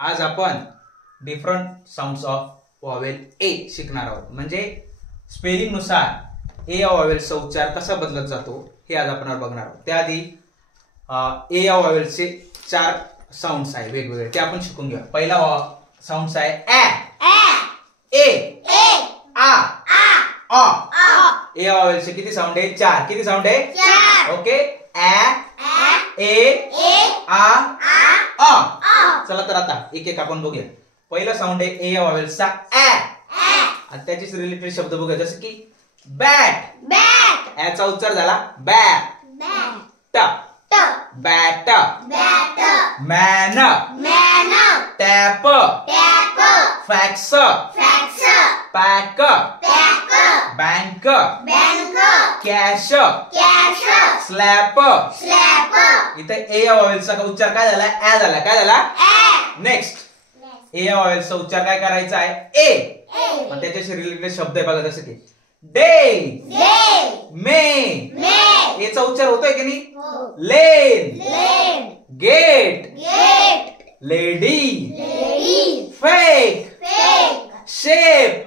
आज आपण different sounds of vowel ए शिकणार आहोत. म्हणजे स्पेलिंग नुसार ए या वॉवेलचा उच्चार कसा बदलत जातो हे आज आपण बघणार आहोत. त्याआधी ए या वॉवेलचे 4 साऊंड्स आहे वेगवेगळे, ते आपण शिकून घेऊया. पहिला साऊंड्स आहे ए, आ, ए या वॉवेलचे किती साऊंड आहे? 4. किती साऊंड आहे? ओके. ए, आ, चला तर आता एक एक आपण बघूया. पहिला साऊंड आहे ए या वॉवेलचा आणि त्याचेच रिलेटेड शब्द बघूया, जसं की बॅट. याचा उच्चार झाला bat. Bat. Man. Tap. Fax. Pack. Bank. Cash. Slap. इथे ए या वॉवेलचा उच्चार काय झाला? ऍ झाला. काय झाला? नेक्स्ट ए या वॉवेलचा उच्चार काय करायचा आहे? ए. मग त्याच्याशी रिलेटेड शब्द आहे बघा, जसं की डे, मे. याचा उच्चार होतोय की नाही? Lane. Gate. Lady. Fake. Shape.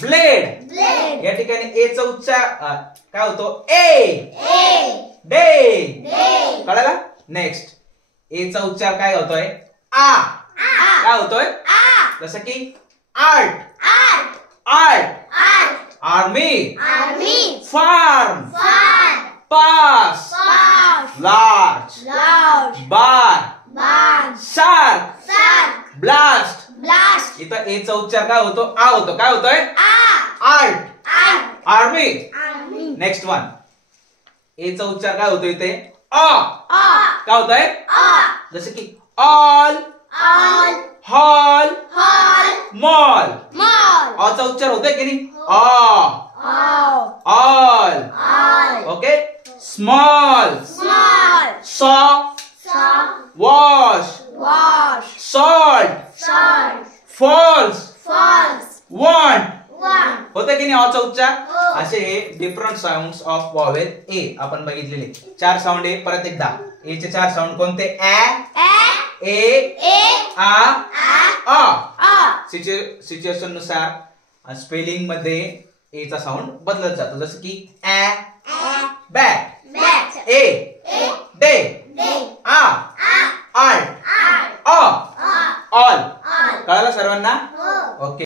Blade. या ठिकाणी ए चा उच्चार काय होतो? ए. डे. कळाला? नेक्स्ट ए चा उच्चार काय होतोय? आ. काय होतोय? जसं की art. Army. Farm. Pass. Large. Bar. Shark. Blast. इथं ए चा उच्चार काय होतो? आ होतो. काय होतोय? आर्ट. आर्मी. नेक्स्ट वन ए चा उच्चार काय होतो इथे? काय होतोय? जसं की ऑल. हॉल. मॉल. ऑ चा उच्चार होतोय की नाही? ऑल. ओके. स्मॉल. सॉ. वॉश. सॉल्ट. फॉल्स. वॉन्ट. होतं की नाही ऑचा उच्चार? असे डिफरंट साऊंड्स ऑफ वॉवेल ए आपण बघितलेले. 4 साऊंड आहे. परत एकदा ए चे 4 साऊंड कोणते? ए, आ. सिच्युएशन नुसार स्पेलिंग मध्ये ए चा साऊंड बदलत जातो, जसं की बॅट. ए. डे. आ. आर्ट. ऑल. कळालं सर्वांना? ओके.